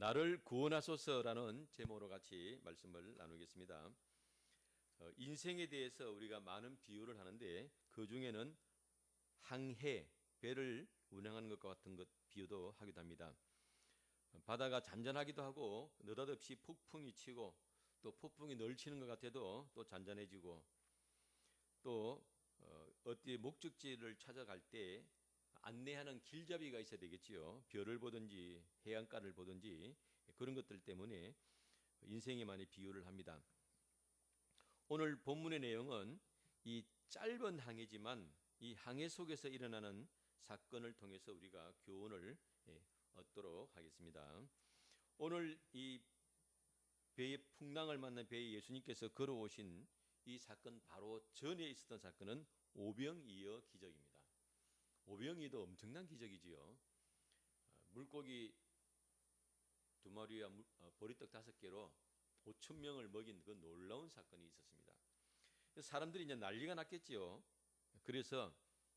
나를 구원하소서라는 제목으로 같이 말씀을 나누겠습니다. 인생에 대해서 우리가 많은 비유를 하는데 그 중에는 항해, 배를 운항하는 것과 같은 것 비유도 하기도 합니다. 바다가 잔잔하기도 하고 느닷없이 폭풍이 치고 또 폭풍이 널치는 것 같아도 또 잔잔해지고 또 어디 목적지를 찾아갈 때 안내하는 길잡이가 있어야 되겠지요. 별을 보든지 해안가를 보든지 그런 것들 때문에 인생에 많이 비유를 합니다. 오늘 본문의 내용은 이 짧은 항해지만 이 항해 속에서 일어나는 사건을 통해서 우리가 교훈을 얻도록 하겠습니다. 오늘 이 배의 풍랑을 만난 배에 예수님께서 걸어오신 이 사건 바로 전에 있었던 사건은 오병이어 기적입니다. 오병이도 엄청난 기적이지요. 물고기 2마리와 보리떡 5개로 5천 명을 먹인 그 놀라운 사건이 있었습니다. 사람들이 이제 난리가 났겠지요. 그래서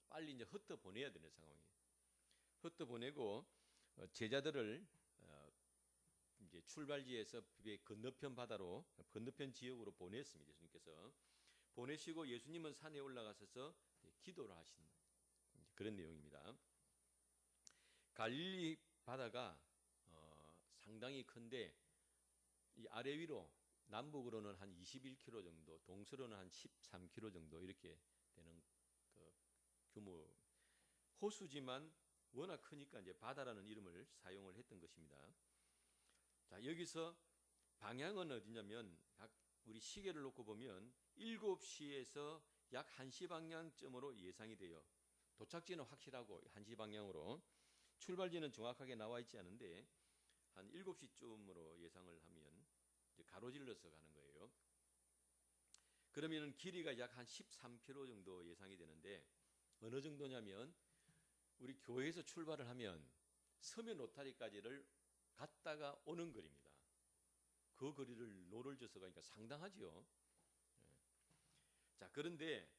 빨리 이제 흩어 보내야 되는 상황이에요. 흩어 보내고 제자들을 이제 출발지에서 건너편 바다로 건너편 지역으로 보냈습니다. 예수님께서 보내시고 예수님은 산에 올라가셔서 기도를 하신 그런 내용입니다. 갈릴리 바다가 상당히 큰데 이 아래 위로 남북으로는 한 21km 정도, 동서로는 한 13km 정도 이렇게 되는 그 규모 호수지만 워낙 크니까 이제 바다라는 이름을 사용을 했던 것입니다. 자, 여기서 방향은 어디냐면 우리 시계를 놓고 보면 7시에서 약 1시 방향쯤으로 예상이 돼요. 도착지는 확실하고 1시 방향으로, 출발지는 정확하게 나와 있지 않은데 한 7시쯤으로 예상을 하면 이제 가로질러서 가는 거예요. 그러면 길이가 약 한 13km 정도 예상이 되는데 어느 정도냐면 우리 교회에서 출발을 하면 서면 로타리까지를 갔다가 오는 거리입니다. 그 거리를 노를 져서 가니까 상당하지요. 자, 그런데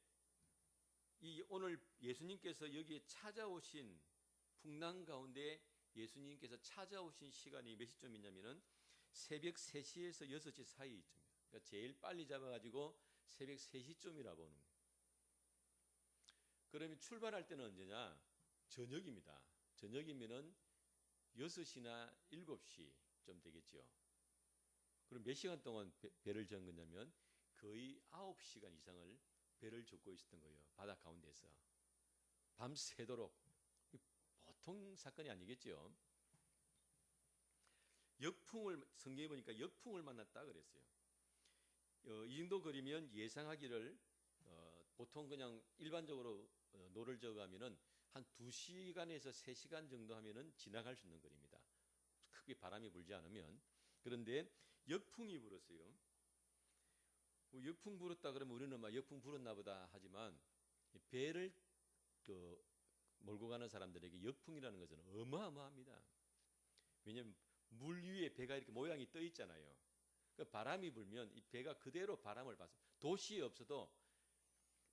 이 오늘 예수님께서 여기에 찾아오신 풍랑 가운데 예수님께서 찾아오신 시간이 몇 시쯤이냐면은 새벽 3시에서 6시 사이쯤이에요. 그러니까 제일 빨리 잡아가지고 새벽 3시쯤이라 보는 거예요. 그러면 출발할 때는 언제냐? 저녁입니다. 저녁이면은 6시나 7시쯤 되겠죠. 그럼 몇 시간 동안 배를 젓은 거냐면 거의 9시간 이상을 배를 젓고 있었던 거예요. 바다 가운데서. 밤새도록. 보통 사건이 아니겠죠. 역풍을, 성경에 보니까 역풍을 만났다 그랬어요. 이 정도 거리면 예상하기를 보통 그냥 일반적으로 노를 저어가면은 한 2시간에서 3시간 정도 하면은 지나갈 수 있는 거리입니다. 크게 바람이 불지 않으면. 그런데 역풍이 불었어요. 역풍 불었다 그러면 우리는 막 역풍 불었나 보다 하지만 배를 몰고 가는 사람들에게 역풍이라는 것은 어마어마합니다. 왜냐하면 물 위에 배가 이렇게 모양이 떠 있잖아요. 그 바람이 불면 이 배가 그대로 바람을 받습니다. 도시에 없어도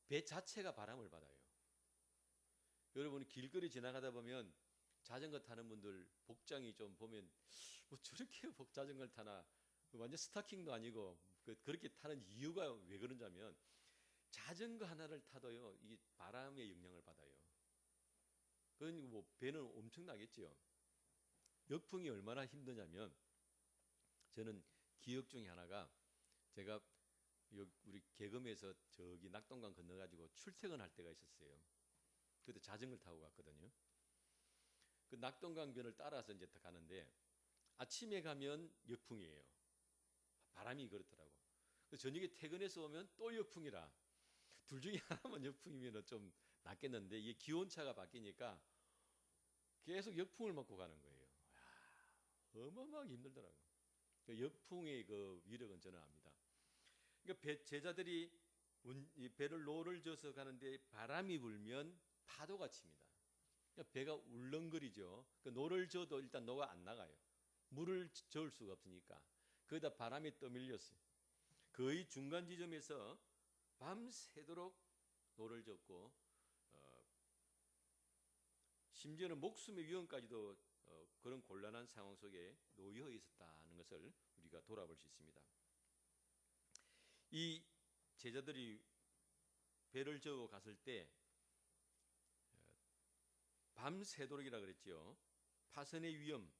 배 자체가 바람을 받아요. 여러분이 길거리 지나가다 보면 자전거 타는 분들 복장이 좀 보면 뭐 저렇게 자전거를 타나, 완전 스타킹도 아니고 그렇게 타는 이유가 왜 그런냐면 자전거 하나를 타도요 이 바람의 영향을 받아요. 그러니까 뭐 배는 엄청나겠지요. 역풍이 얼마나 힘드냐면 저는 기억 중에 하나가 제가 우리 계금에서 저기 낙동강 건너가지고 출퇴근할 때가 있었어요. 그때 자전거를 타고 갔거든요. 그 낙동강변을 따라서 이제 가는데 아침에 가면 역풍이에요. 바람이 그렇더라고. 저녁에 퇴근해서 오면 또 역풍이라. 둘 중에 하나만 역풍이면 좀 낫겠는데 이게 기온차가 바뀌니까 계속 역풍을 맞고 가는 거예요. 이야, 어마어마하게 힘들더라고요. 역풍의 그 위력은 저는 압니다. 그러니까 제자들이 배를 노를 져서 가는데 바람이 불면 파도가 칩니다. 그러니까 배가 울렁거리죠. 노를 져도 일단 노가 안 나가요. 물을 저을 수가 없으니까. 거기다 바람이 떠밀렸어요. 거의 중간 지점에서 밤새도록 노를 젓고 심지어는 목숨의 위험까지도 그런 곤란한 상황 속에 놓여 있었다는 것을 우리가 돌아볼 수 있습니다. 이 제자들이 배를 저어 갔을 때 밤새도록이라 그랬죠. 파선의 위험,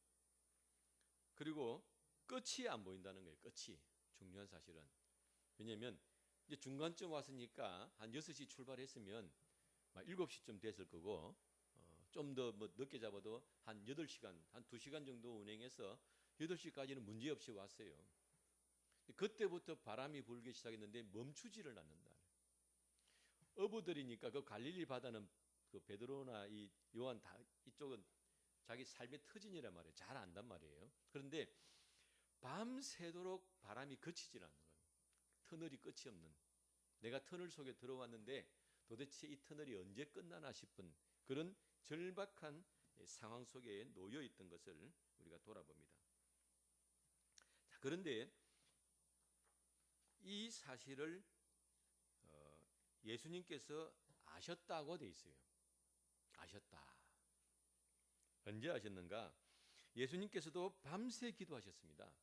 그리고 끝이 안 보인다는 거예요. 끝이 중요한 사실은. 왜냐하면 이제 중간쯤 왔으니까 한 6시 출발했으면 7시쯤 됐을 거고, 좀 더 뭐 늦게 잡아도 한 8시간, 한 2시간 정도 운행해서 8시까지는 문제없이 왔어요. 그때부터 바람이 불기 시작했는데 멈추지를 않는다. 어부들이니까 그 갈릴리 바다는 그 베드로나 이 요한 다 이쪽은 자기 삶의 터전이란 말이에요. 잘 안단 말이에요. 그런데 밤새도록 바람이 그치질 않는 거예요. 터널이 끝이 없는. 내가 터널 속에 들어왔는데 도대체 이 터널이 언제 끝나나 싶은 그런 절박한 상황 속에 놓여 있던 것을 우리가 돌아봅니다. 자, 그런데 이 사실을 예수님께서 아셨다고 돼 있어요. 아셨다. 언제 아셨는가? 예수님께서도 밤새 기도하셨습니다.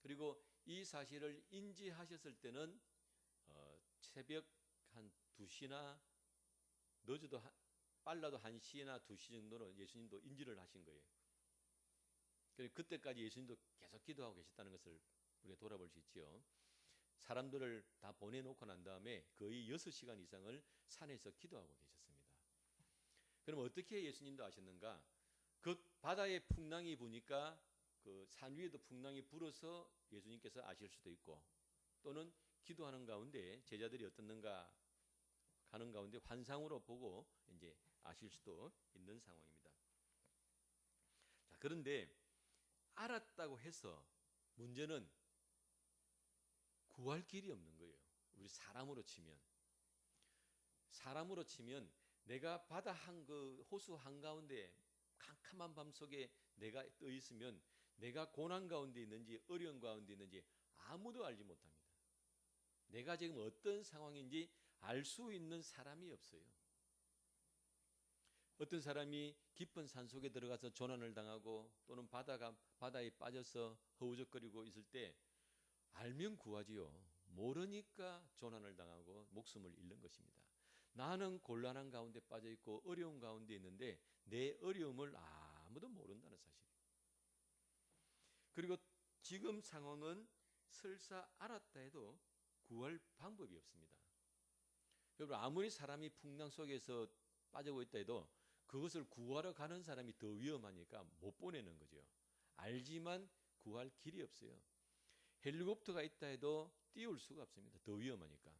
그리고 이 사실을 인지하셨을 때는 새벽 한 2시나 늦어도 빨라도 1시나 2시 정도는 예수님도 인지를 하신 거예요. 그때까지 예수님도 계속 기도하고 계셨다는 것을 우리가 돌아볼 수 있지요. 사람들을 다 보내놓고 난 다음에 거의 6시간 이상을 산에서 기도하고 계셨습니다. 그럼 어떻게 예수님도 아셨는가? 그 바다에 풍랑이 부니까 그 산 위에도 풍랑이 불어서 예수님께서 아실 수도 있고, 또는 기도하는 가운데 제자들이 어떻는가 하는 가운데 환상으로 보고 이제 아실 수도 있는 상황입니다. 자, 그런데 알았다고 해서 문제는 구할 길이 없는 거예요. 우리 사람으로 치면 내가 바다 그 호수 한가운데 캄캄한 밤 속에 내가 떠 있으면 내가 고난 가운데 있는지 어려운 가운데 있는지 아무도 알지 못합니다. 내가 지금 어떤 상황인지 알 수 있는 사람이 없어요. 어떤 사람이 깊은 산 속에 들어가서 조난을 당하고 또는 바다에 빠져서 허우적거리고 있을 때 알면 구하지요. 모르니까 조난을 당하고 목숨을 잃는 것입니다. 나는 곤란한 가운데 빠져 있고 어려운 가운데 있는데 내 어려움을 아무도 모른다는 사실이에요. 그리고 지금 상황은 설사 알았다 해도 구할 방법이 없습니다. 여러분, 아무리 사람이 풍랑 속에서 빠지고 있다 해도 그것을 구하러 가는 사람이 더 위험하니까 못 보내는 거죠. 알지만 구할 길이 없어요. 헬리콥터가 있다 해도 띄울 수가 없습니다. 더 위험하니까.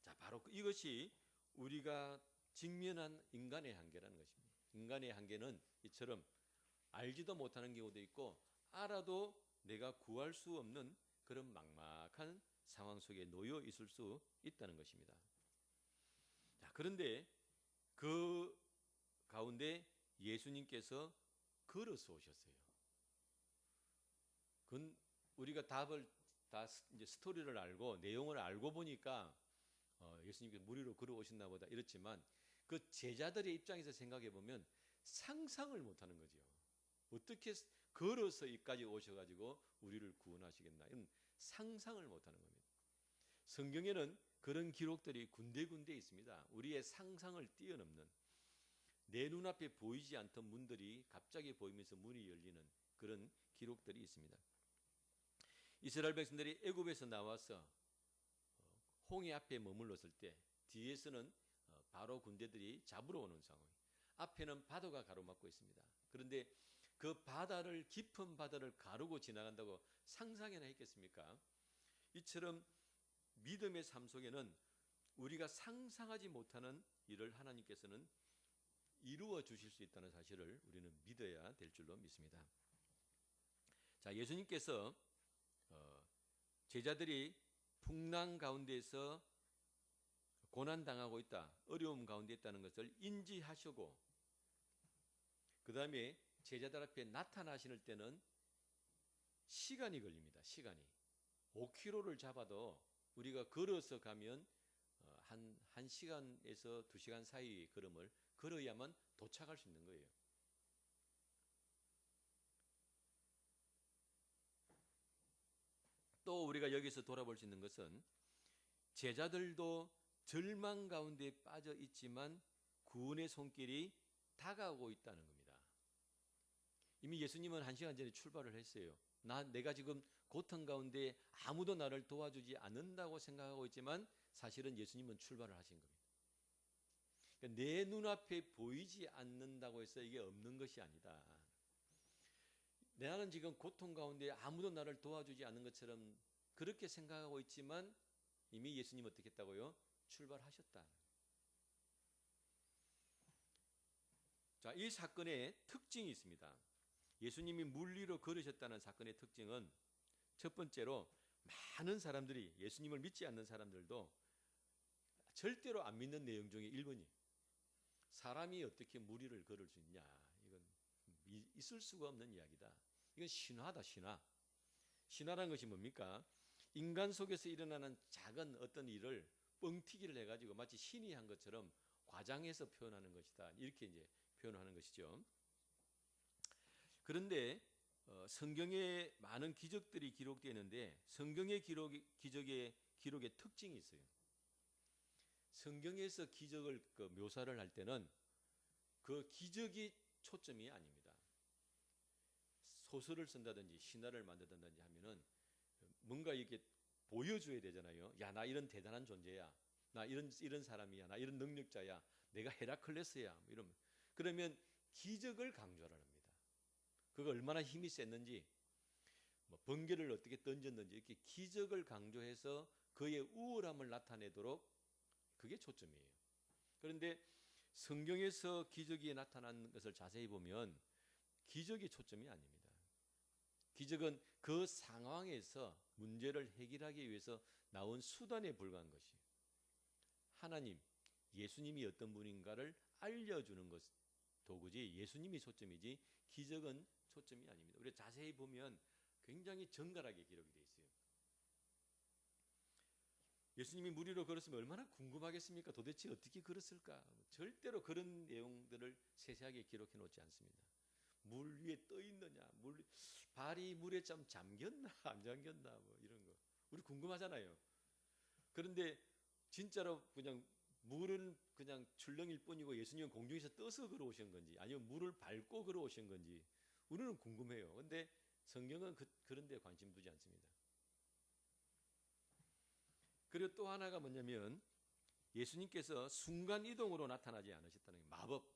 자, 바로 이것이 우리가 직면한 인간의 한계라는 것입니다. 인간의 한계는 이처럼 알지도 못하는 경우도 있고 알아도 내가 구할 수 없는 그런 막막한 상황 속에 놓여 있을 수 있다는 것입니다. 자, 그런데 그 가운데 예수님께서 걸어서 오셨어요. 그건 우리가 답을 다 이제 스토리를 알고 내용을 알고 보니까 예수님께서 무리로 걸어오셨나 보다 이렇지만 그 제자들의 입장에서 생각해 보면 상상을 못하는 거죠. 어떻게 걸어서 여기까지 오셔가지고 우리를 구원하시겠나, 이런 상상을 못하는 겁니다. 성경에는 그런 기록들이 군데군데 있습니다. 우리의 상상을 뛰어넘는, 내 눈앞에 보이지 않던 문들이 갑자기 보이면서 문이 열리는 그런 기록들이 있습니다. 이스라엘 백성들이 애굽에서 나와서 홍해 앞에 머물렀을 때 뒤에서는 바로 군대들이 잡으러 오는 상황, 앞에는 바다가 가로막고 있습니다. 그런데 그 바다를, 깊은 바다를 가르고 지나간다고 상상이나 했겠습니까? 이처럼 믿음의 삶 속에는 우리가 상상하지 못하는 일을 하나님께서는 이루어 주실 수 있다는 사실을 우리는 믿어야 될 줄로 믿습니다. 자, 예수님께서 제자들이 풍랑 가운데에서 고난당하고 있다, 어려움 가운데 있다는 것을 인지하시고 그 다음에 제자들 앞에 나타나실 때는 시간이 걸립니다. 시간이 5km를 잡아도 우리가 걸어서 가면 한 1시간에서 2시간 사이의 걸음을 걸어야만 도착할 수 있는 거예요. 또 우리가 여기서 돌아볼 수 있는 것은 제자들도 절망 가운데 빠져 있지만 구원의 손길이 다가오고 있다는 겁니다. 이미 예수님은 1시간 전에 출발을 했어요. 내가 지금 고통 가운데 아무도 나를 도와주지 않는다고 생각하고 있지만 사실은 예수님은 출발을 하신 겁니다. 그러니까 내 눈앞에 보이지 않는다고 해서 이게 없는 것이 아니다. 나는 지금 고통 가운데 아무도 나를 도와주지 않는 것처럼 그렇게 생각하고 있지만 이미 예수님 어떻게 했다고요? 출발하셨다. 자, 이 사건의 특징이 있습니다. 예수님이 물 위로 걸으셨다는 사건의 특징은 첫 번째로 많은 사람들이, 예수님을 믿지 않는 사람들도 절대로 안 믿는 내용 중에 1번이에요. 사람이 어떻게 물 위를 걸을 수 있냐. 이건 있을 수가 없는 이야기다. 이건 신화다, 신화. 신화라는 것이 뭡니까? 인간 속에서 일어나는 작은 어떤 일을 뻥튀기를 해가지고 마치 신이 한 것처럼 과장해서 표현하는 것이다. 이렇게 이제 표현하는 것이죠. 그런데 성경에 많은 기적들이 기록되어 있는데 성경의 기적의 특징이 있어요. 성경에서 기적을 묘사를 할 때는 그 기적이 초점이 아닙니다. 소설을 쓴다든지 신화를 만든다든지 하면은 뭔가 이렇게 보여줘야 되잖아요. 야, 나 이런 대단한 존재야. 나 이런 사람이야. 나 이런 능력자야. 내가 헤라클레스야. 뭐 이러면 그러면 기적을 강조를 합니다. 그가 얼마나 힘이 셌는지, 뭐 번개를 어떻게 던졌는지 이렇게 기적을 강조해서 그의 우월함을 나타내도록 그게 초점이에요. 그런데 성경에서 기적이 나타난 것을 자세히 보면 기적이 초점이 아닙니다. 기적은 그 상황에서 문제를 해결하기 위해서 나온 수단에 불과한 것이에요. 하나님, 예수님이 어떤 분인가를 알려주는 것 도구지 예수님이 초점이지 기적은 초점이 아닙니다. 우리가 자세히 보면 굉장히 정갈하게 기록이 되어 있어요. 예수님이 물 위로 걸었으면 얼마나 궁금하겠습니까? 도대체 어떻게 걸었을까? 절대로 그런 내용들을 세세하게 기록해 놓지 않습니다. 물 위에 떠 있느냐, 발이 물에 좀 잠겼나 안 잠겼나 뭐 이런 거 우리 궁금하잖아요. 그런데 진짜로 그냥 물은 그냥 출렁일 뿐이고 예수님은 공중에서 떠서 걸어오신 건지 아니면 물을 밟고 걸어오신 건지 우리는 궁금해요. 그런데 성경은 그런 데 관심 두지 않습니다. 그리고 또 하나가 뭐냐면 예수님께서 순간이동으로 나타나지 않으셨다는 게 마법.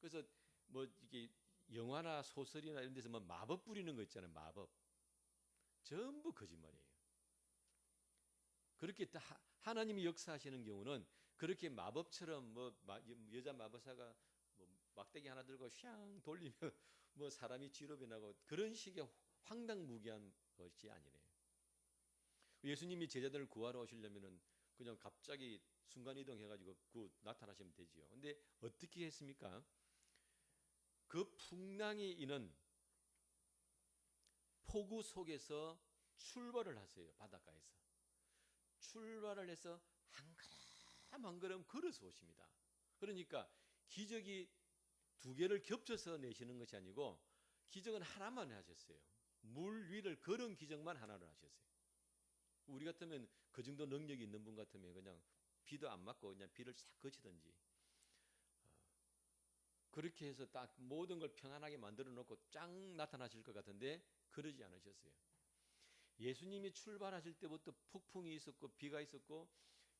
그래서 뭐 이게 영화나 소설이나 이런 데서 뭐 마법 부리는 거 있잖아요. 마법. 전부 거짓말이에요. 그렇게 하나님이 역사하시는 경우는 그렇게 마법처럼 뭐 여자 마법사가 뭐 막대기 하나 들고 샹 돌리면 뭐 사람이 뒤로 변하고 그런 식의 황당무계한 것이 아니래요. 예수님이 제자들을 구하러 오시려면은 그냥 갑자기 순간이동 해가지고 나타나시면 되지요. 근데 어떻게 했습니까? 그 풍랑이 이는 폭우 속에서 출발을 하세요. 바닷가에서. 출발을 해서 한 걸음 한 걸음 걸어서 오십니다. 그러니까 기적이 2개를 겹쳐서 내시는 것이 아니고 기적은 하나만 하셨어요. 물 위를 걸은 기적만 하나를 하셨어요. 우리 같으면 그 정도 능력이 있는 분 같으면 그냥 비도 안 맞고 그냥 비를 싹 거치든지 그렇게 해서 딱 모든 걸 평안하게 만들어 놓고 짱 나타나실 것 같은데 그러지 않으셨어요. 예수님이 출발하실 때부터 폭풍이 있었고 비가 있었고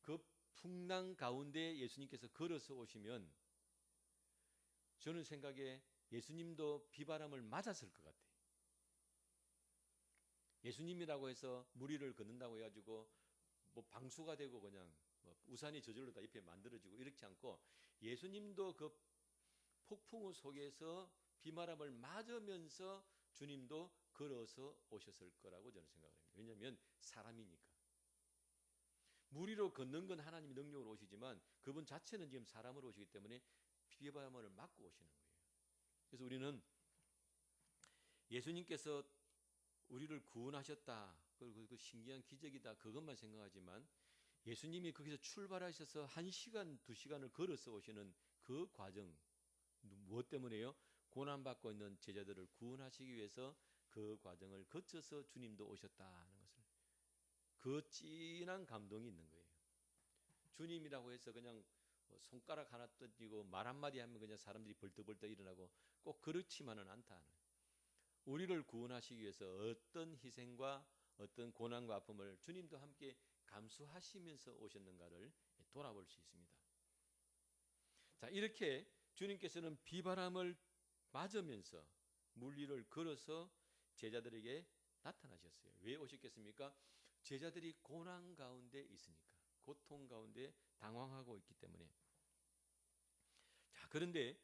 그 풍랑 가운데 예수님께서 걸어서 오시면 저는 생각에 예수님도 비바람을 맞았을 것 같아요. 예수님이라고 해서 물 위를 걷는다고 해가지고 뭐 방수가 되고 그냥 뭐 우산이 저절로 다 옆에 만들어지고 이렇지 않고 예수님도 그 폭풍우 속에서 비바람을 맞으면서 주님도 걸어서 오셨을 거라고 저는 생각을 합니다. 왜냐하면 사람이니까. 물 위로 걷는 건 하나님의 능력으로 오시지만 그분 자체는 지금 사람으로 오시기 때문에 비바람을 맞고 오시는 거예요. 그래서 우리는 예수님께서 우리를 구원하셨다. 그 신기한 기적이다. 그것만 생각하지만 예수님이 거기서 출발하셔서 1시간, 2시간을 걸어서 오시는 그 과정 무엇 때문에요? 고난받고 있는 제자들을 구원하시기 위해서 그 과정을 거쳐서 주님도 오셨다는 것을 그 진한 감동이 있는 거예요. 주님이라고 해서 그냥 손가락 하나 던지고 말 한마디 하면 그냥 사람들이 벌떡벌떡 일어나고 꼭 그렇지만은 않다. 우리를 구원하시기 위해서 어떤 희생과 어떤 고난과 아픔을 주님도 함께 감수하시면서 오셨는가를 돌아볼 수 있습니다. 자, 이렇게 주님께서는 비바람을 맞으면서 물 위를 걸어서 제자들에게 나타나셨어요. 왜 오셨겠습니까? 제자들이 고난 가운데 있으니까, 고통 가운데 당황하고 있기 때문에. 자, 그런데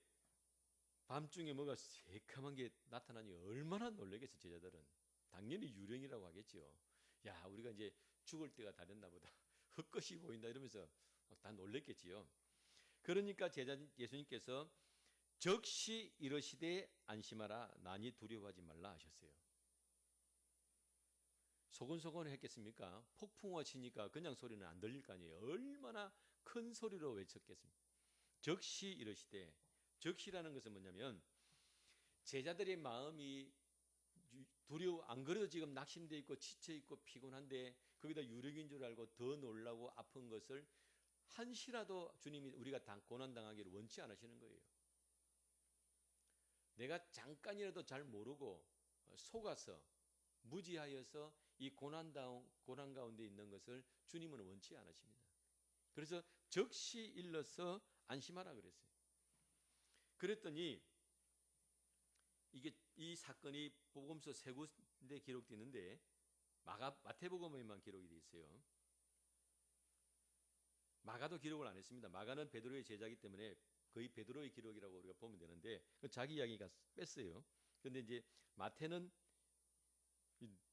밤중에 뭐가 새카만 게 나타나니 얼마나 놀라겠어. 제자들은 당연히 유령이라고 하겠지요. 야, 우리가 이제 죽을 때가 다 됐나 보다, 헛것이 보인다 이러면서 다 놀랬겠지요. 그러니까 예수님께서 즉시 이르시되 안심하라, 나니 두려워하지 말라 하셨어요. 소곤소곤 했겠습니까? 폭풍우가 치니까 그냥 소리는 안 들릴 거 아니에요. 얼마나 큰 소리로 외쳤겠습니까? 즉시 이르시되, 즉시라는 것은 뭐냐면 제자들의 마음이 두려워, 안 그래도 지금 낙심되어 있고 지쳐 있고 피곤한데 거기다 유령인 줄 알고 더 놀라고 아픈 것을 한시라도 주님이 우리가 고난당하기를 원치 않으시는 거예요. 내가 잠깐이라도 잘 모르고 속아서 무지하여서 이 고난 가운데 있는 것을 주님은 원치 않으십니다. 그래서 즉시 일러서 안심하라 그랬어요. 그랬더니 이 사건이 복음서 세 군데 기록되어 있는데 마태복음에만 기록이 되어 있어요. 마가도 기록을 안 했습니다. 마가는 베드로의 제자이기 때문에 거의 베드로의 기록이라고 우리가 보면 되는데 자기 이야기가 뺐어요. 그런데 이제 마태는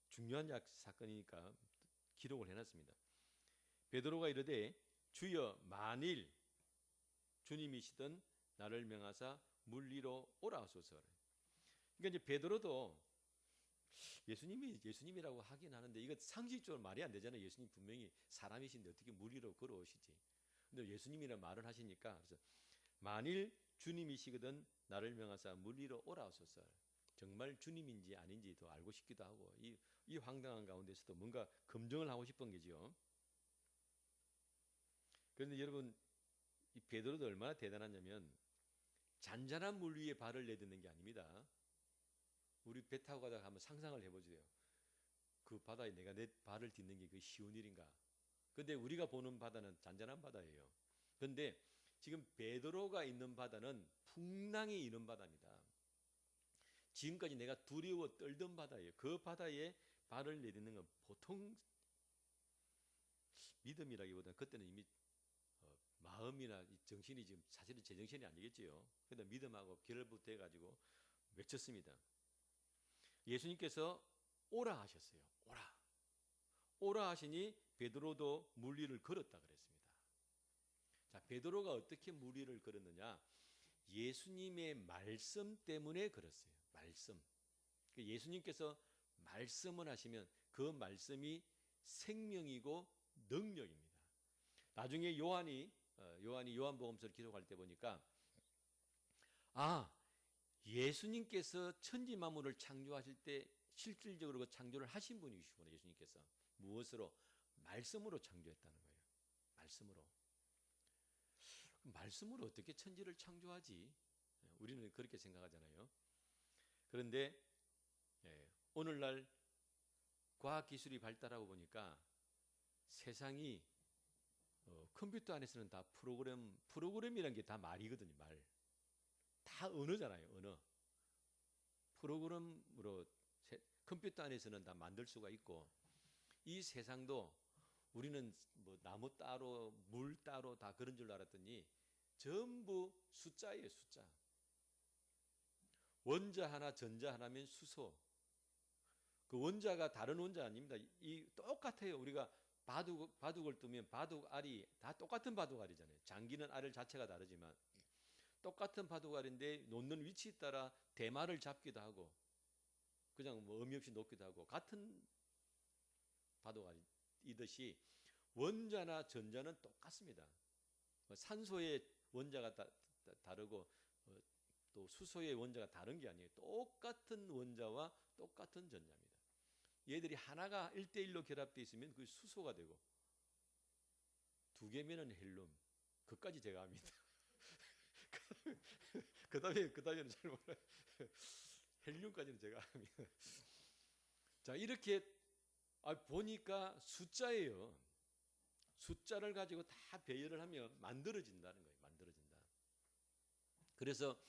중요한 사건이니까 기록을 해놨습니다. 베드로가 이르되 주여, 만일 주님이시던 나를 명하사 물 위로 오라 하소서. 그러니까 이제 베드로도 예수님이라고 하긴 하는데 이거 상식적으로 말이 안 되잖아요. 예수님 분명히 사람이신데 어떻게 물 위로 걸어오시지? 근데 예수님이라 말을 하시니까, 그래서 만일 주님이시거든 나를 명하사 물 위로 오라 하소서. 정말 주님인지 아닌지 더 알고 싶기도 하고, 이 황당한 가운데서도 뭔가 검증을 하고 싶은 거죠. 그런데 여러분, 이 베드로도 얼마나 대단하냐면 잔잔한 물 위에 발을 내딛는 게 아닙니다. 우리 배 타고 가다가 한번 상상을 해보세요. 그 바다에 내가 내 발을 딛는 게 그 쉬운 일인가? 근데 우리가 보는 바다는 잔잔한 바다예요. 그런데 지금 베드로가 있는 바다는 풍랑이 있는 바다입니다. 지금까지 내가 두려워 떨던 바다예요. 그 바다에 발을 내딛는 건 보통 믿음이라기보다는 그때는 이미 마음이나 정신이 지금 사실은 제정신이 아니겠지요. 그런데 믿음하고 결부돼 가지고 외쳤습니다. 예수님께서 오라 하셨어요. 오라. 오라 하시니 베드로도 물 위를 걸었다 그랬습니다. 자, 베드로가 어떻게 물 위를 걸었느냐? 예수님의 말씀 때문에 걸었어요. 말씀. 예수님께서 말씀을 하시면 그 말씀이 생명이고 능력입니다. 나중에 요한이 요한복음서를 기록할 때 보니까 예수님께서 천지 만물을 창조하실 때 실질적으로 그 창조를 하신 분이시구나. 예수님께서 무엇으로? 말씀으로 창조했다는 거예요. 말씀으로 어떻게 천지를 창조하지? 우리는 그렇게 생각하잖아요. 그런데 오늘날 과학기술이 발달하고 보니까 세상이 컴퓨터 안에서는 다 프로그램이라는 게 다 말이거든요. 말. 다 언어잖아요. 언어. 프로그램으로 컴퓨터 안에서는 다 만들 수가 있고, 이 세상도 우리는 뭐 나무 따로 물 따로 다 그런 줄 알았더니 전부 숫자예요. 숫자. 원자 하나 전자 하나면 수소. 그 원자가 다른 원자 아닙니다. 이 똑같아요. 우리가 바둑을 두면 바둑 알이 다 똑같은 바둑 알이잖아요. 장기는 알 자체가 다르지만 똑같은 바둑 알인데 놓는 위치에 따라 대마를 잡기도 하고 그냥 뭐 의미 없이 놓기도 하고 같은 바둑 알이듯이 원자나 전자는 똑같습니다. 산소의 원자가 다르고 또 수소의 원자가 다른 게 아니에요. 똑같은 원자와 똑같은 전자입니다. 얘들이 하나가 1대1로 결합되어 있으면 그 수소가 되고, 두 개면은 헬륨. 그까지 제가 압니다. 그 다음에는 잘 몰라요. 헬륨까지는 제가 압니다. 자, 이렇게 보니까 숫자예요. 숫자를 가지고 다 배열을 하면 만들어진다는 거예요. 만들어진다. 그래서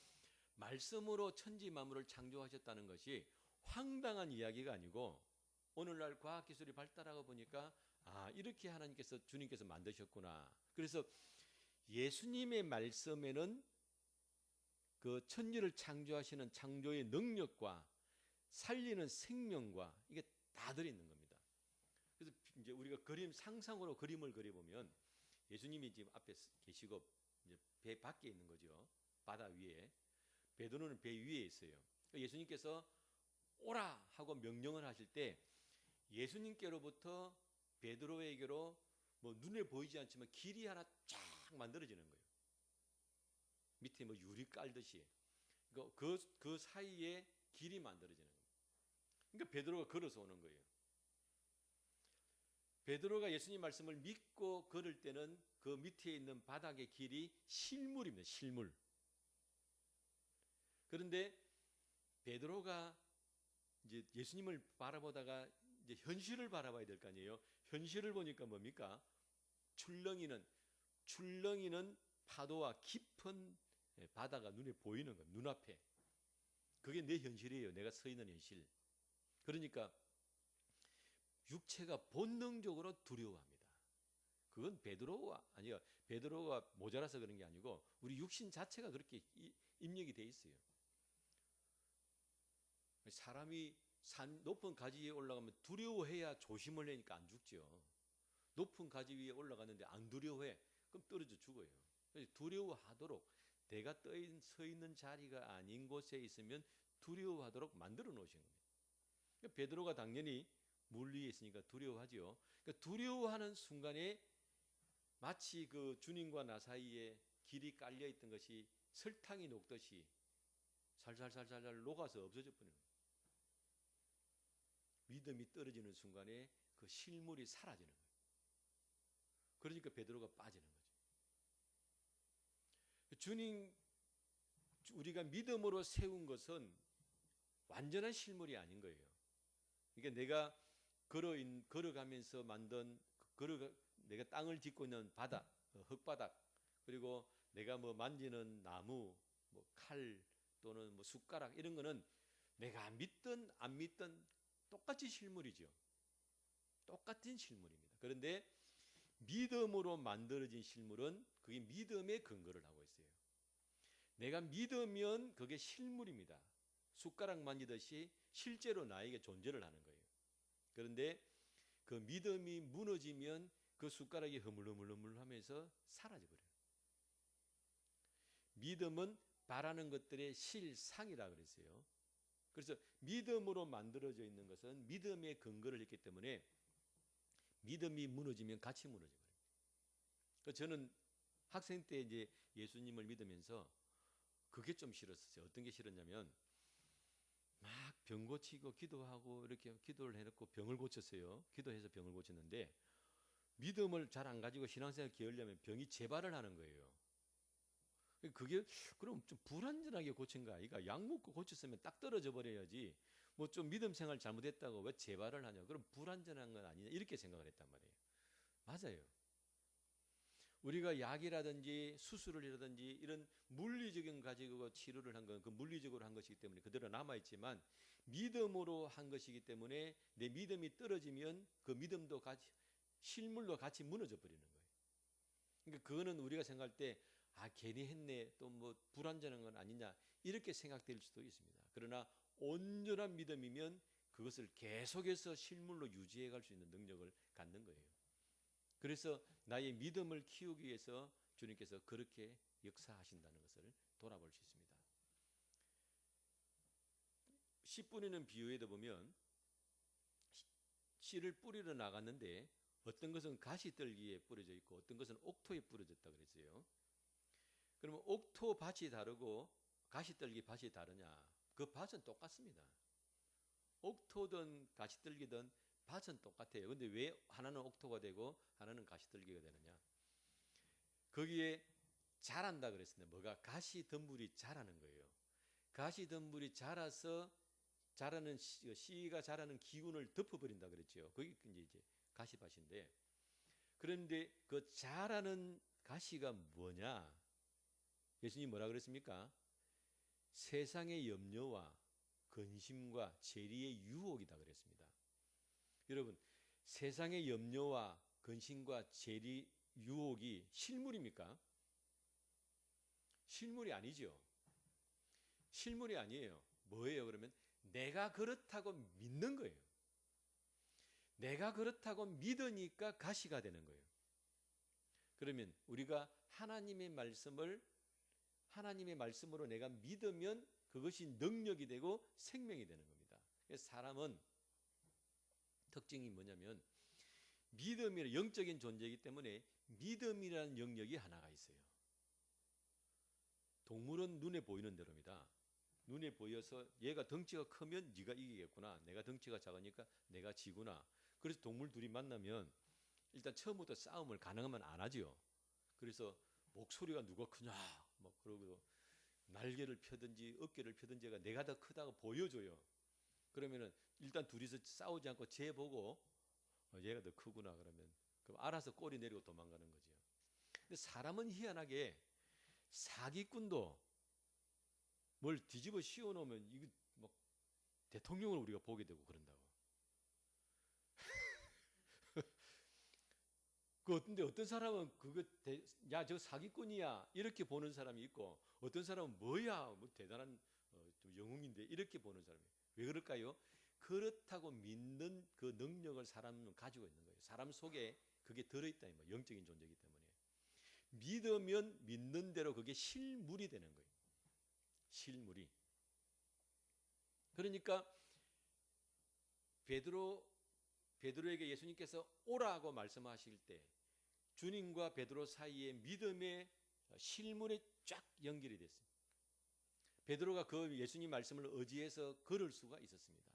말씀으로 천지 만물을 창조하셨다는 것이 황당한 이야기가 아니고, 오늘날 과학기술이 발달하고 보니까 이렇게 하나님께서, 주님께서 만드셨구나. 그래서 예수님의 말씀에는 그 천지를 창조하시는 창조의 능력과 살리는 생명과 이게 다 들어있는 겁니다. 그래서 이제 우리가 상상으로 그림을 그려보면, 예수님이 지금 앞에 계시고 이제 배 밖에 있는 거죠. 바다 위에. 베드로는 배 위에 있어요. 예수님께서 오라 하고 명령을 하실 때 예수님께로부터 베드로에게로 뭐 눈에 보이지 않지만 길이 하나 쫙 만들어지는 거예요. 밑에 뭐 유리 깔듯이. 그 사이에 길이 만들어지는 겁니다. 그러니까 베드로가 걸어서 오는 거예요. 베드로가 예수님 말씀을 믿고 걸을 때는 그 밑에 있는 바닥의 길이 실물입니다. 실물. 그런데 베드로가 이제 예수님을 바라보다가 이제 현실을 바라봐야 될 거 아니에요. 현실을 보니까 뭡니까? 출렁이는 파도와 깊은 바다가 눈에 보이는 거예요. 눈앞에. 그게 내 현실이에요. 내가 서 있는 현실. 그러니까 육체가 본능적으로 두려워합니다. 그건 베드로가 모자라서 그런 게 아니고 우리 육신 자체가 그렇게 입력이 돼 있어요. 사람이 높은 가지 위에 올라가면 두려워해야 조심을 하니까 안 죽죠. 높은 가지 위에 올라가는데 안 두려워해, 그럼 떨어져 죽어요. 두려워하도록, 내가 서 있는 자리가 아닌 곳에 있으면 두려워하도록 만들어 놓으신 겁니다. 베드로가 당연히 물 위에 있으니까 두려워하죠. 그러니까 두려워하는 순간에 마치 그 주님과 나 사이에 길이 깔려 있던 것이 설탕이 녹듯이 살살살살 녹아서 없어져 버리는 거예요. 믿음이 떨어지는 순간에 그 실물이 사라지는 거예요. 그러니까 베드로가 빠지는 거죠. 우리가 믿음으로 세운 것은 완전한 실물이 아닌 거예요. 그러니까 내가 걸어가면서 만든, 내가 땅을 딛고 있는 바다, 흙바닥, 그리고 내가 뭐 만지는 나무, 뭐 칼 또는 뭐 숟가락, 이런 거는 내가 믿든 안 믿든 똑같이 실물이죠. 똑같은 실물입니다. 그런데 믿음으로 만들어진 실물은 그게 믿음의 근거를 하고 있어요. 내가 믿으면 그게 실물입니다. 숟가락 만지듯이 실제로 나에게 존재를 하는 거예요. 그런데 그 믿음이 무너지면 그 숟가락이 흐물흐물흐물 하면서 사라져버려요. 믿음은 바라는 것들의 실상이라 그랬어요. 그래서 믿음으로 만들어져 있는 것은 믿음의 근거를 했기 때문에 믿음이 무너지면 같이 무너져버려요. 저는 학생 때 이제 예수님을 믿으면서 그게 좀 싫었어요. 어떤 게 싫었냐면 막 병 고치고 기도하고 이렇게 기도를 해놓고 병을 고쳤어요. 기도해서 병을 고쳤는데 믿음을 잘 안 가지고 신앙생활 기하려면 병이 재발을 하는 거예요. 그게 그럼 좀 불완전하게 고친 거 아이가? 약 먹고 고쳤으면 딱 떨어져 버려야지. 뭐 좀 믿음 생활 잘못했다고 왜 재발을 하냐? 그럼 불완전한 건 아니냐? 이렇게 생각을 했단 말이에요. 맞아요. 우리가 약이라든지 수술이라든지 이런 물리적인 가지고 치료를 한 건 그 물리적으로 한 것이기 때문에 그대로 남아 있지만 믿음으로 한 것이기 때문에 내 믿음이 떨어지면 그 믿음도 같이 실물로 같이 무너져 버리는 거예요. 그러니까 그거는 우리가 생각할 때 괜히 했네, 또 뭐 불완전한 건 아니냐, 이렇게 생각될 수도 있습니다. 그러나 온전한 믿음이면 그것을 계속해서 실물로 유지해 갈 수 있는 능력을 갖는 거예요. 그래서 나의 믿음을 키우기 위해서 주님께서 그렇게 역사하신다는 것을 돌아볼 수 있습니다. 씨 뿌리는 비유에도 보면 씨를 뿌리러 나갔는데 어떤 것은 가시떨기에 뿌려져 있고 어떤 것은 옥토에 뿌려졌다 그랬어요. 그러면 옥토 밭이 다르고 가시떨기 밭이 다르냐? 그 밭은 똑같습니다. 옥토든 가시떨기든 밭은 똑같아요. 근데 왜 하나는 옥토가 되고 하나는 가시떨기가 되느냐? 거기에 자란다 그랬습니다. 뭐가? 가시덤불이 자라는 거예요. 가시덤불이 자라서 자라는 씨가 자라는 기운을 덮어버린다 그랬죠. 그게 이제 가시밭인데, 그런데 그 자라는 가시가 뭐냐? 예수님이 뭐라 그랬습니까? 세상의 염려와 근심과 재리의 유혹이다 그랬습니다. 여러분, 세상의 염려와 근심과 재리, 유혹이 실물입니까? 실물이 아니죠. 실물이 아니에요. 뭐예요? 그러면 내가 그렇다고 믿는 거예요. 내가 그렇다고 믿으니까 가시가 되는 거예요. 그러면 우리가 하나님의 말씀으로 내가 믿으면 그것이 능력이 되고 생명이 되는 겁니다. 그래서 사람은 특징이 뭐냐면 믿음이라는 영적인 존재이기 때문에 믿음이라는 영역이 하나가 있어요. 동물은 눈에 보이는 대로입니다. 눈에 보여서 얘가 덩치가 크면 네가 이기겠구나. 내가 덩치가 작으니까 내가 지구나. 그래서 동물 둘이 만나면 일단 처음부터 싸움을 가능하면 안 하지요. 그래서 목소리가 누가 크냐 뭐 그러고 날개를 펴든지 어깨를 펴든지 내가 더 크다고 보여줘요. 그러면은 일단 둘이서 싸우지 않고 재보고 얘가 더 크구나 그러면 그럼 알아서 꼬리 내리고 도망가는 거죠. 근데 사람은 희한하게 사기꾼도 뭘 뒤집어 씌워놓으면 이거 뭐 대통령을 우리가 보게 되고 그런다고. 그 어떤데 어떤 사람은 그거 야 저 사기꾼이야 이렇게 보는 사람이 있고 어떤 사람은 뭐야 뭐 대단한 좀 영웅인데 이렇게 보는 사람이 왜 그럴까요? 그렇다고 믿는 그 능력을 사람은 가지고 있는 거예요. 사람 속에 그게 들어있다 이 말이에요. 영적인 존재이기 때문에 믿으면 믿는 대로 그게 실물이 되는 거예요. 실물이. 그러니까 베드로에게 예수님께서 오라고 말씀하실 때 주님과 베드로 사이에 믿음의 실물에 쫙 연결이 됐습니다. 베드로가 그 예수님 말씀을 의지해서 걸을 수가 있었습니다.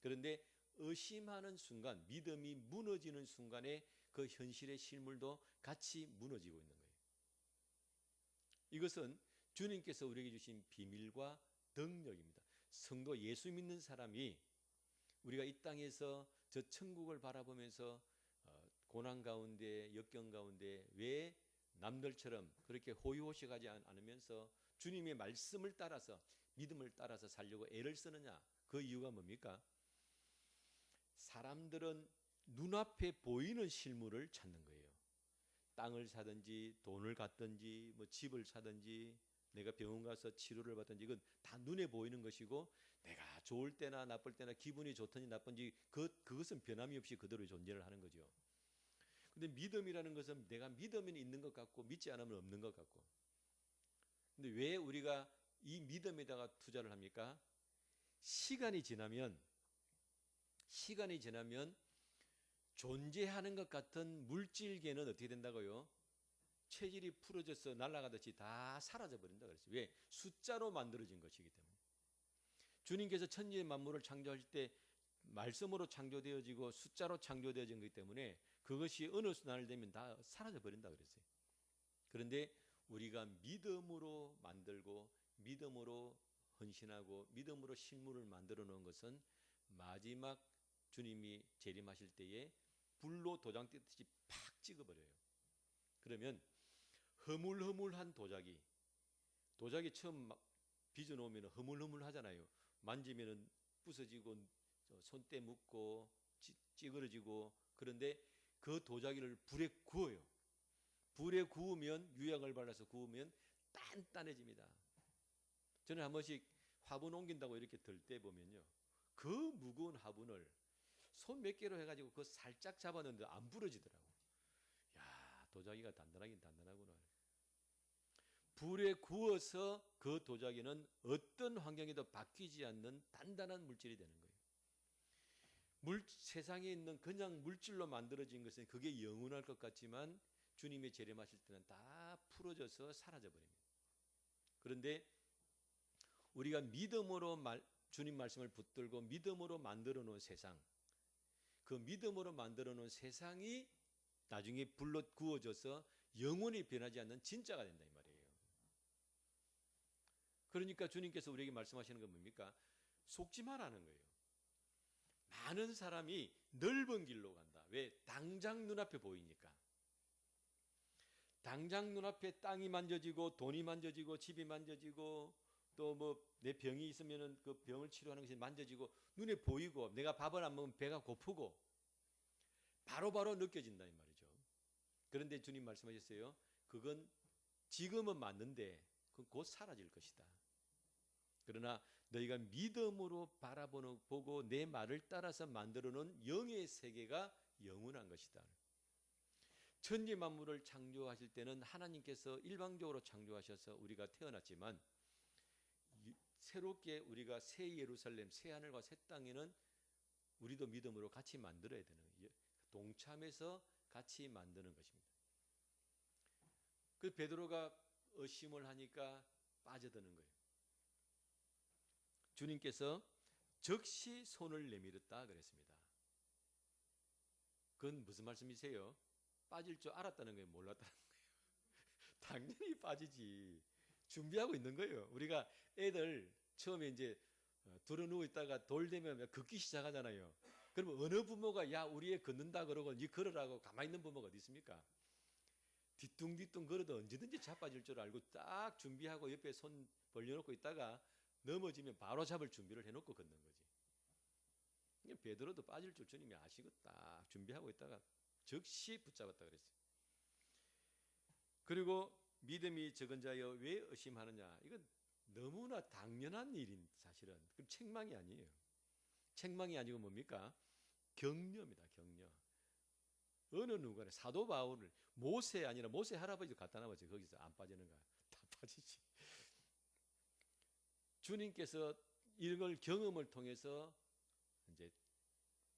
그런데 의심하는 순간, 믿음이 무너지는 순간에 그 현실의 실물도 같이 무너지고 있는 거예요. 이것은 주님께서 우리에게 주신 비밀과 능력입니다. 성도 예수 믿는 사람이 우리가 이 땅에서 저 천국을 바라보면서 고난 가운데 역경 가운데 왜 남들처럼 그렇게 호의호식하지 않으면서 주님의 말씀을 따라서 믿음을 따라서 살려고 애를 쓰느냐? 그 이유가 뭡니까? 사람들은 눈앞에 보이는 실물을 찾는 거예요. 땅을 사든지 돈을 갖든지 뭐 집을 사든지 내가 병원 가서 치료를 받든지 이건 다 눈에 보이는 것이고 내가 좋을 때나 나쁠 때나 기분이 좋든지 나쁜지 그것은 변함이 없이 그대로 존재를 하는 거죠. 근데 믿음이라는 것은 내가 믿으면 있는 것 같고 믿지 않으면 없는 것 같고. 근데 왜 우리가 이 믿음에다가 투자를 합니까? 시간이 지나면 존재하는 것 같은 물질계는 어떻게 된다고요? 체질이 풀어져서 날아가듯이 다 사라져 버린다 그랬어요. 왜? 숫자로 만들어진 것이기 때문에. 주님께서 천지 만물을 창조할 때 말씀으로 창조되어지고 숫자로 창조되어진 것이기 때문에 그것이 어느 순간을 되면 다 사라져 버린다 그랬어요. 그런데 우리가 믿음으로 만들고 믿음으로 헌신하고 믿음으로 실물을 만들어 놓은 것은 마지막 주님이 재림하실 때에 불로 도장 떼듯이 팍 찍어버려요. 그러면 허물허물한 도자기 처음 막 빚어놓으면 허물허물 하잖아요. 만지면 부서지고 손때 묻고 찌그러지고. 그런데 그 도자기를 불에 구워요. 불에 구우면 유약을 발라서 구우면 단단해집니다. 저는 한 번씩 화분 옮긴다고 이렇게 들 때 보면요, 그 무거운 화분을 손 몇 개로 해가지고 그 살짝 잡았는데 안 부러지더라고. 야, 도자기가 단단하긴 단단하구나. 불에 구워서 그 도자기는 어떤 환경에도 바뀌지 않는 단단한 물질이 되는 거예요. 세상에 있는 그냥 물질로 만들어진 것은 그게 영원할 것 같지만 주님의 재림하실 때는 다 풀어져서 사라져 버립니다. 그런데 우리가 믿음으로 주님 말씀을 붙들고 믿음으로 만들어 놓은 세상, 그 믿음으로 만들어 놓은 세상이 나중에 불로 구워져서 영원히 변하지 않는 진짜가 된다 이 말이에요. 그러니까 주님께서 우리에게 말씀하시는 건 뭡니까? 속지 말라는 거예요. 많은 사람이 넓은 길로 간다. 왜? 당장 눈앞에 보이니까. 당장 눈앞에 땅이 만져지고 돈이 만져지고 집이 만져지고 또 뭐 내 병이 있으면은 그 병을 치료하는 것이 만져지고 눈에 보이고 내가 밥을 안 먹으면 배가 고프고 바로바로 느껴진다 이 말이죠. 그런데 주님 말씀하셨어요. 그건 지금은 맞는데 그건 곧 사라질 것이다. 그러나 너희가 믿음으로 보고 내 말을 따라서 만들어 놓은 영의 세계가 영원한 것이다. 천지 만물을 창조하실 때는 하나님께서 일방적으로 창조하셔서 우리가 태어났지만 새롭게 우리가 새 예루살렘, 새 하늘과 새 땅에는 우리도 믿음으로 같이 만들어야 되는 거예요. 동참해서 같이 만드는 것입니다. 그 베드로가 의심을 하니까 빠져드는 거예요. 주님께서 즉시 손을 내밀었다 그랬습니다. 그건 무슨 말씀이세요? 빠질 줄 알았다는 거예요? 몰랐다는 거예요? 당연히 빠지지. 준비하고 있는 거예요. 우리가 애들 처음에 이제 들어 누워 있다가 돌 되면 걷기 시작하잖아요. 그러면 어느 부모가 야 우리 애 걷는다 그러고 니 걸으라고 가만히 있는 부모가 어디 있습니까? 뒤뚱뒤뚱 걸어도 언제든지 자빠질 줄 알고 딱 준비하고 옆에 손 벌려놓고 있다가 넘어지면 바로 잡을 준비를 해놓고 걷는 거지. 베드로도 빠질 줄 주님이 아시고 딱 준비하고 있다가 즉시 붙잡았다 그랬어요. 그리고 믿음이 적은 자여 왜 의심하느냐. 이건 너무나 당연한 일인 사실은. 그럼 책망이 아니에요. 책망이 아니고 뭡니까? 격려입니다. 격려. 어느 누구나 사도 바울을 모세 아니라 모세 할아버지도 갖다 놔봤지. 거기서 안 빠지는가? 다 빠지지. 주님께서 이걸 경험을 통해서 이제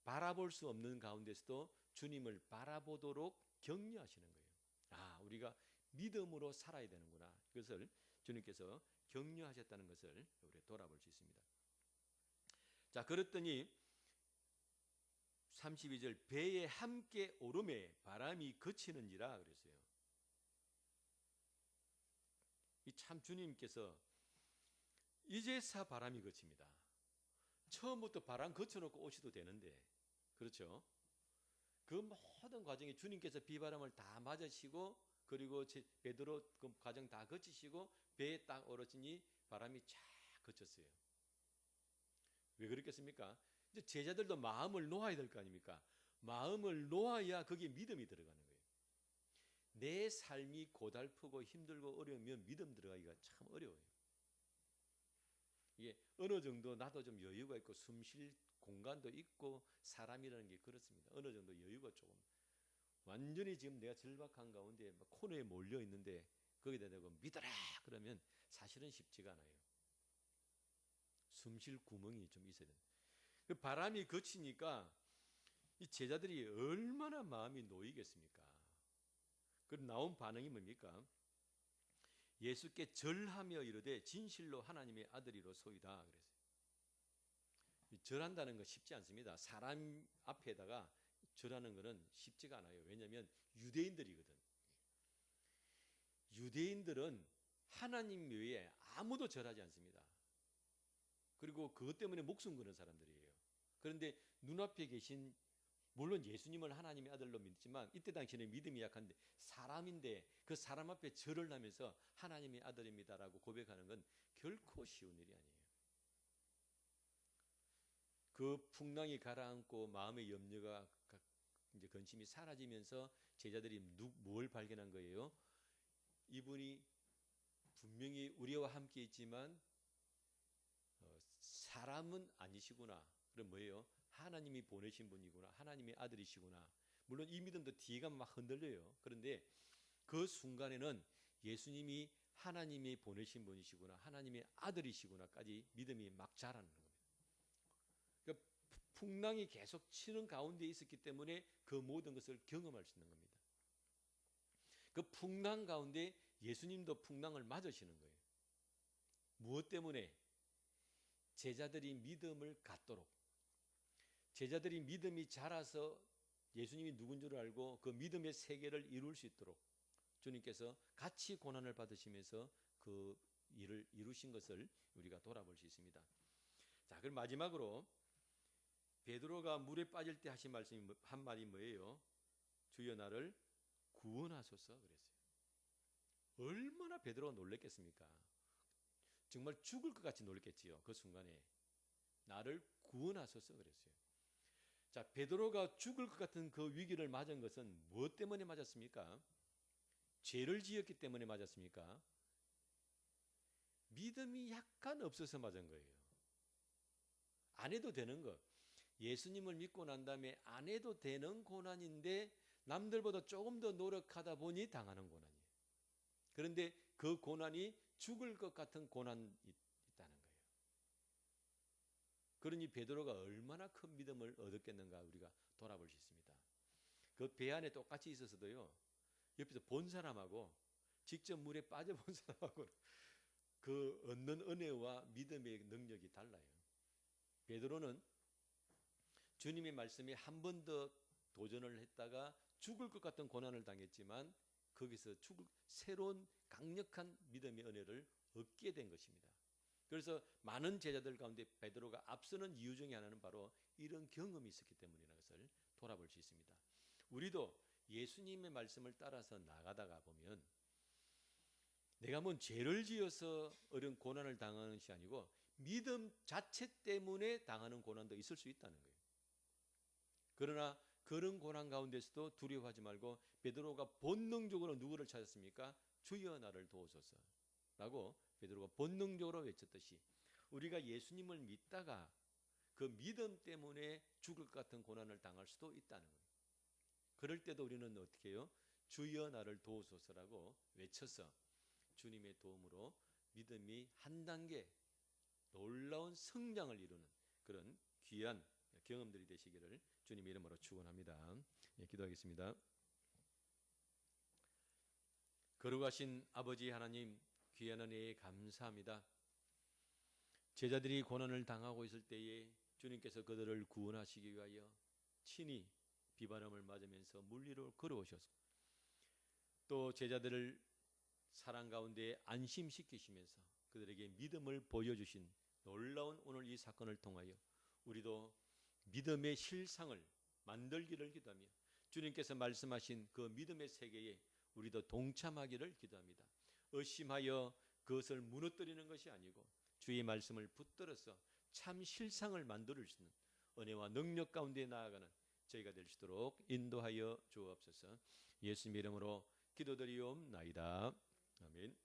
바라볼 수 없는 가운데서도 주님을 바라보도록 격려하시는 거예요. 아, 우리가 믿음으로 살아야 되는구나. 그것을 주님께서 격려하셨다는 것을 우리가 돌아볼 수 있습니다. 자, 그랬더니 32절 배에 함께 오름에 바람이 그치는지라 그랬어요. 이 참 주님께서 이제사 바람이 그칩니다. 처음부터 바람 그쳐놓고 오셔도 되는데 그렇죠? 그 모든 과정에 주님께서 비바람을 다 맞으시고 그리고 베드로 그 과정 다 거치시고 배에 딱 오르시니 바람이 쫙 그쳤어요. 왜 그렇겠습니까? 이제 제자들도 마음을 놓아야 될 거 아닙니까? 마음을 놓아야 거기에 믿음이 들어가는 거예요. 내 삶이 고달프고 힘들고 어려우면 믿음 들어가기가 참 어려워요. 이게 어느 정도 나도 좀 여유가 있고 숨 쉴 공간도 있고 사람이라는 게 그렇습니다. 어느 정도 여유가 조금 완전히 지금 내가 절박한 가운데 코너에 몰려 있는데 거기다 대고 믿어라 그러면 사실은 쉽지가 않아요. 숨 쉴 구멍이 좀 있어야 됩니다. 그 바람이 그치니까 이 제자들이 얼마나 마음이 놓이겠습니까? 그 나온 반응이 뭡니까? 예수께 절하며 이르되 진실로 하나님의 아들이로소이다 그랬어요. 절한다는 거 쉽지 않습니다. 사람 앞에다가 절하는 것은 쉽지가 않아요. 왜냐하면 유대인들이거든. 유대인들은 하나님 외에 아무도 절하지 않습니다. 그리고 그것 때문에 목숨 거는 사람들이에요. 그런데 눈앞에 계신 물론 예수님을 하나님의 아들로 믿지만 이때 당시에는 믿음이 약한데 사람인데 그 사람 앞에 절을 하면서 하나님의 아들입니다라고 고백하는 건 결코 쉬운 일이 아니에요. 그 풍랑이 가라앉고 마음의 염려가 이제 근심이 사라지면서 제자들이 뭘 발견한 거예요? 이분이 분명히 우리와 함께 있지만 사람은 아니시구나. 그럼 뭐예요? 하나님이 보내신 분이구나. 하나님의 아들이시구나. 물론 이 믿음도 뒤가 막 흔들려요. 그런데 그 순간에는 예수님이 하나님이 보내신 분이시구나. 하나님의 아들이시구나까지 믿음이 막 자라는 겁니다. 그러니까 풍랑이 계속 치는 가운데 있었기 때문에 그 모든 것을 경험할 수 있는 겁니다. 그 풍랑 가운데 예수님도 풍랑을 맞으시는 거예요. 무엇 때문에? 제자들이 믿음을 갖도록, 제자들이 믿음이 자라서 예수님이 누군 줄 알고 그 믿음의 세계를 이룰 수 있도록 주님께서 같이 고난을 받으시면서 그 일을 이루신 것을 우리가 돌아볼 수 있습니다. 자, 그럼 마지막으로 베드로가 물에 빠질 때 하신 말씀이 한 말이 뭐예요? 주여 나를 구원하소서 그랬어요. 얼마나 베드로가 놀랬겠습니까? 정말 죽을 것 같이 놀랬겠지요. 그 순간에 나를 구원하소서 그랬어요. 자, 베드로가 죽을 것 같은 그 위기를 맞은 것은 무엇 때문에 맞았습니까? 죄를 지었기 때문에 맞았습니까? 믿음이 약간 없어서 맞은 거예요. 안 해도 되는 것. 예수님을 믿고 난 다음에 안 해도 되는 고난인데 남들보다 조금 더 노력하다 보니 당하는 고난이에요. 그런데 그 고난이 죽을 것 같은 고난이 있다는 거예요. 그러니 베드로가 얼마나 큰 믿음을 얻었겠는가 우리가 돌아볼 수 있습니다. 그 배 안에 똑같이 있어서도요, 옆에서 본 사람하고 직접 물에 빠져본 사람하고 그 얻는 은혜와 믿음의 능력이 달라요. 베드로는 주님의 말씀에 한 번 더 도전을 했다가 죽을 것 같은 고난을 당했지만 거기서 새로운 강력한 믿음의 은혜를 얻게 된 것입니다. 그래서 많은 제자들 가운데 베드로가 앞서는 이유 중에 하나는 바로 이런 경험이 있었기 때문이라는 것을 돌아볼 수 있습니다. 우리도 예수님의 말씀을 따라서 나가다가 보면 내가 뭔 죄를 지어서 어려운 고난을 당하는 것이 아니고 믿음 자체 때문에 당하는 고난도 있을 수 있다는 거예요. 그러나 그런 고난 가운데서도 두려워하지 말고 베드로가 본능적으로 누구를 찾았습니까? 주여 나를 도우소서 라고 베드로가 본능적으로 외쳤듯이 우리가 예수님을 믿다가 그 믿음 때문에 죽을 것 같은 고난을 당할 수도 있다는 거예요. 그럴 때도 우리는 어떻게 해요? 주여 나를 도우소서라고 외쳐서 주님의 도움으로 믿음이 한 단계 놀라운 성장을 이루는 그런 귀한 경험들이 되시기를 주님의 이름으로 축원합니다. 예, 기도하겠습니다. 거룩하신 아버지 하나님, 귀한 은혜에 감사합니다. 제자들이 고난을 당하고 있을 때에 주님께서 그들을 구원하시기 위하여 친히 비바람을 맞으면서 물 위로 걸어오셔서 또 제자들을 사랑 가운데 안심시키시면서 그들에게 믿음을 보여주신 놀라운 오늘 이 사건을 통하여 우리도 믿음의 실상을 만들기를 기도하며 주님께서 말씀하신 그 믿음의 세계에 우리도 동참하기를 기도합니다. 의심하여 그것을 무너뜨리는 것이 아니고 주의 말씀을 붙들어서 참 실상을 만들 수 있는 은혜와 능력 가운데 나아가는 저희가 될 수 있도록 인도하여 주옵소서. 예수님 이름으로 기도드리옵나이다. 아멘.